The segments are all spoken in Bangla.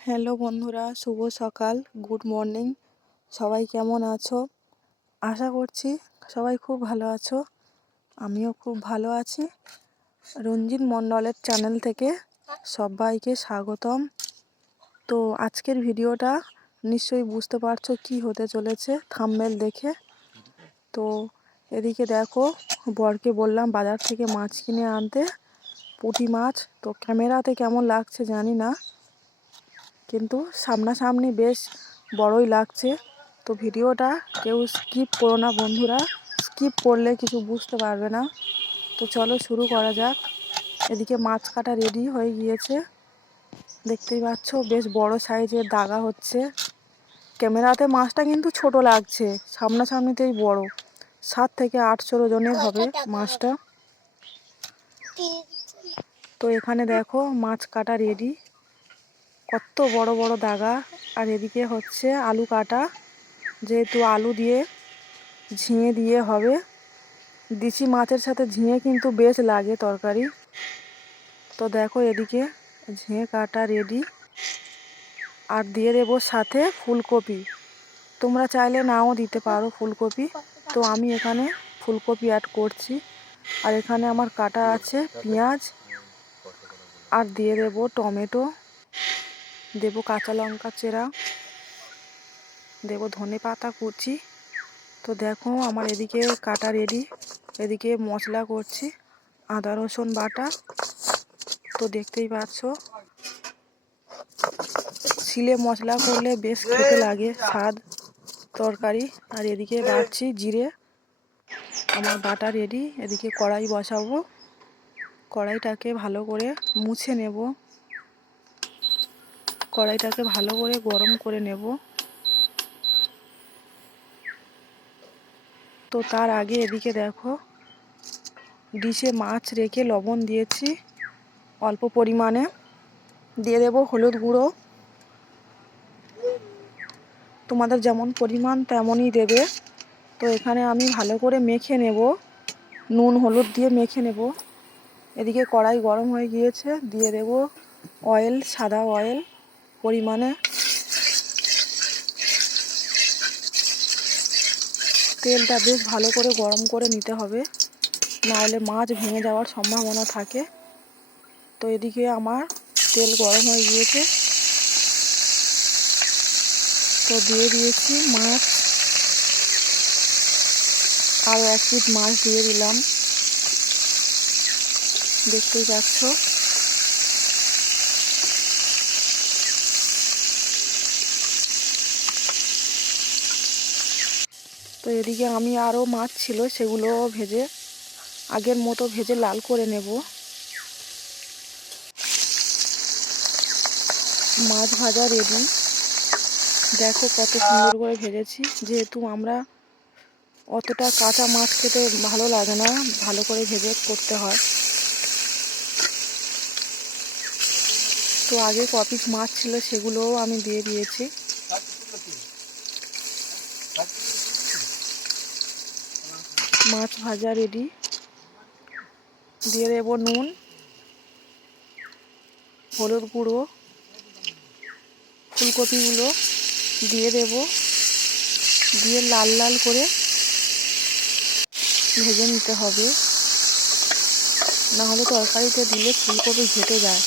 হ্যালো বন্ধুরা, শুভ সকাল, গুড মর্নিং। সবাই কেমন আছো? আশা করছি সবাই খুব ভালো আছো, আমিও খুব ভালো আছি। রঞ্জিত মণ্ডলের চ্যানেল থেকে সবাইকে স্বাগতম। তো আজকের ভিডিওটা নিশ্চয়ই বুঝতে পারছ কি হতে চলেছে থাম্বেল দেখে। তো এদিকে দেখো, বরকে বললাম বাজার থেকে মাছ কিনে আনতে, পুঁটি মাছ। তো ক্যামেরাতে কেমন লাগছে জানি না। কিন্তু সামনাসামনি বেশ বড়ই লাগছে। তো ভিডিওটা কেউ স্কিপ করো না বন্ধুরা। স্কিপ করলে কিছু বুঝতে পারবে না। তো চলো শুরু করা যাক। এদিকে মাছ কাটা রেডি হয়ে গিয়েছে। দেখতেই পাচ্ছ, বেশ বড় সাইজের দাগা হচ্ছে। ক্যামেরাতে মাছটা কিন্তু ছোট লাগছে, সামনাসামনিতেই বড়। সাত থেকে আটশো ওজনের হবে মাছটা। তো এখানে দেখো মাছ কাটা রেডি কত বড় বড় দাগা। আর এদিকে হচ্ছে আলু কাটা। যেহেতু আলু দিয়ে ঝিঙে দিয়ে হবে, দিচি মাছের সাথে ঝিঙে কিন্তু বেশ লাগে তরকারি। তো দেখো এদিকে ঝিঙে কাটা রেডি আর দিয়ে দেবো সাথে ফুলকপি। তোমরা চাইলে নাও দিতে পারো ফুলকপি। তো আমি এখানে ফুলকপি অ্যাড করছি। আর এখানে আমার কাটা আছে পেঁয়াজ। আর দিয়ে দেবো টমেটো। দেব কাঁচা লঙ্কা চেরা, দেব ধনে পাতা কুচি। তো দেখো আমার এদিকে কাটা রেডি এদিকে মশলা করছি, আদা রসুন বাটা। তো দেখতেই পাচ্ছ, শিলে মশলা করলে বেশ খেতে লাগে, স্বাদ তরকারি। আর এদিকে বাড়ছি জিরে, আমার বাটা রেডি এদিকে কড়াই বসাবো। কড়াইটাকে ভালো করে মুছে নেব। কড়াইটাকে ভালো করে গরম করে নেব। তো তার আগে এদিকে দেখো, ডিশে মাছ রেখে লবণ দিয়েছি অল্প পরিমাণে। দিয়ে দেব হলুদ গুঁড়ো। তোমাদের যেমন পরিমাণ তেমনই দেবে। তো এখানে আমি ভালো করে মেখে নেব। নুন, হলুদ দিয়ে মেখে নেব। এদিকে কড়াই গরম হয়ে গিয়েছে। দিয়ে দেব অয়েল, সাদা অয়েল। পরিমাণে। তেলটা বেশ ভালো করে গরম করে নিতে হবে। নাহলে মাছ ভেঙে যাওয়ার সম্ভাবনা থাকে। তো এদিকে আমার তেল গরম হয়ে গিয়েছে। তো দিয়ে দিয়েছি মাছ। আরও এক পিস মাছ দিয়ে দিলাম। দেখতেই পাচ্ছ? তো এদিকে আমি আরও মাছ ছিল, সেগুলো ভেজে, আগের মতো ভেজে লাল করে নেব। মাছ ভাজা রেডি দেখো কত সুন্দর করে ভেজেছি। যেহেতু আমরা অতটা কাঁচা মাছ খেতে ভালো লাগে না, ভালো করে ভেজে করতে হয়। তো আগে কপিস মাছ ছিল, সেগুলোও আমি দিয়ে দিয়েছি। মাছ ভাজা রেডি দিয়ে দেব নুন, হলুদ গুঁড়ো, ফুলকপিগুলো দিয়ে দেব। দিয়ে লাল লাল করে ভেজে নিতে হবে। নাহলে তরকারিতে দিলে ফুলকপি ঘেটে যায়।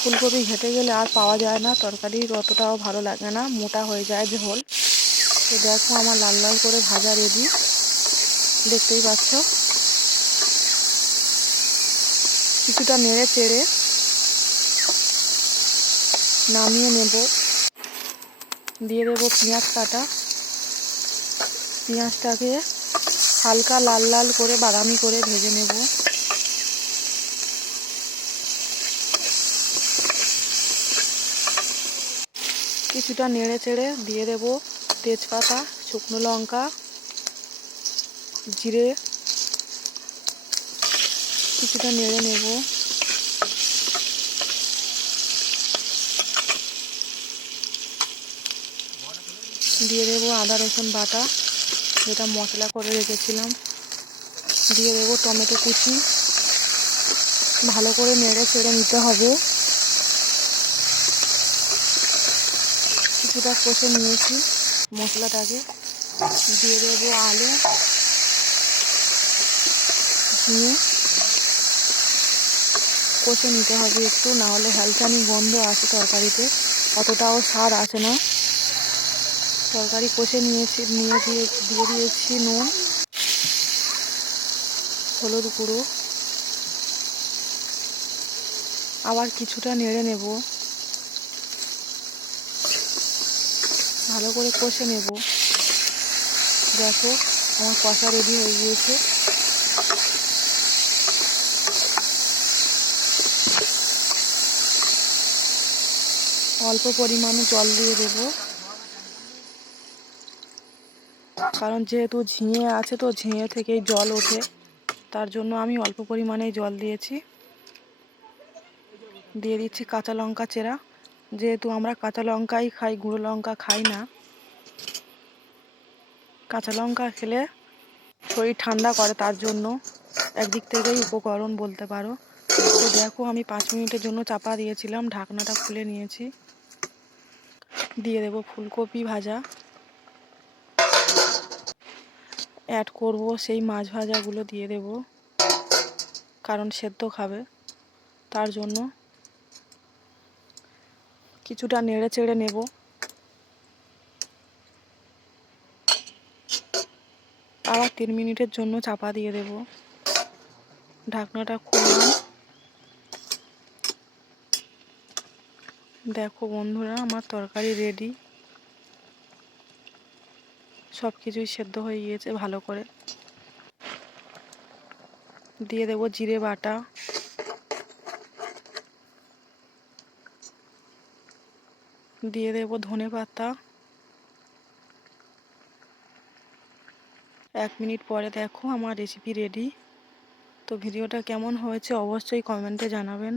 ফুলকপি ঘেটে গেলে আর পাওয়া যায় না, তরকারি অতটাও ভালো লাগে না, মোটা হয়ে যায় ঝোল। তো দেখো আমার লাল লাল করে ভাজা রেডি। দেখতেই পাচ্ছ? কিছুটা নেড়ে চেড়ে নামিয়ে নেব। দিয়ে দেবো পেঁয়াজ কাটা। পেঁয়াজটাকে হালকা লাল লাল করে বাদামি করে ভেজে নেব। কিছুটা নেড়ে চেড়ে দিয়ে দেব তেজপাতা, শুকনো লঙ্কা, জিরে, কিছুটা নেড়ে নেব। দিয়ে দেবো আদা, রসুন বাটা, যেটা মশলা করে রেখেছিলাম। দিয়ে দেবো টমেটো কুচি। ভালো করে নেড়ে ছেড়ে নিতে হবে। কিছুটা কষে নিয়েছি। মশলাটাকে দিয়ে দেবো আলু ঝিঙে কষে নিতে হবে একটু না হলে হ্যালচানি গন্ধ আসে তরকারিতে। অতটাও স্বাদ আসে না। তরকারি কষে নিয়েছি, নিয়ে দিয়ে দিয়ে দিয়েছি নুন, হলুদ গুঁড়ো। আবার কিছুটা নেড়ে নেব। ভালো করে কষে নেব। দেখো, আমার কষা রেডি হয়ে গিয়েছে। অল্প পরিমাণে জল দিয়ে দেব। কারণ যেহেতু ঝিঙে আছে, তো ঝিঙে থেকেই জল ওঠে। তার জন্য আমি অল্প পরিমাণেই জল দিয়েছি। দিয়ে দিচ্ছি কাঁচা লঙ্কা চেরা। যেহেতু আমরা কাঁচা লঙ্কাই খাই, গুঁড়ো লঙ্কা খাই না। কাঁচা লঙ্কা খেলে শরীর ঠান্ডা করে, তার জন্য একদিক থেকেই উপকরণ বলতে পারো। তো দেখো, আমি পাঁচ মিনিটের জন্য চাপা দিয়েছিলাম, ঢাকনাটা খুলে নিয়েছি। দিয়ে দেবো ফুলকপি ভাজা। অ্যাড করব সেই মাছ ভাজাগুলো দিয়ে দেব, কারণ সেদ্ধ খাবে। তার জন্য কিছুটা নেড়ে চেড়ে নেব। আবার তিন মিনিটের জন্য চাপা দিয়ে দেব। ঢাকনাটা খুললাম। দেখো বন্ধুরা, আমার তরকারি রেডি সব কিছুই সেদ্ধ হয়ে গিয়েছে ভালো করে। দিয়ে দেব জিরে বাটা। দিয়ে দেব ধনে পাতা। এক মিনিট পরে দেখো আমার রেসিপি রেডি তো ভিডিওটা কেমন হয়েছে অবশ্যই কমেন্টে জানাবেন।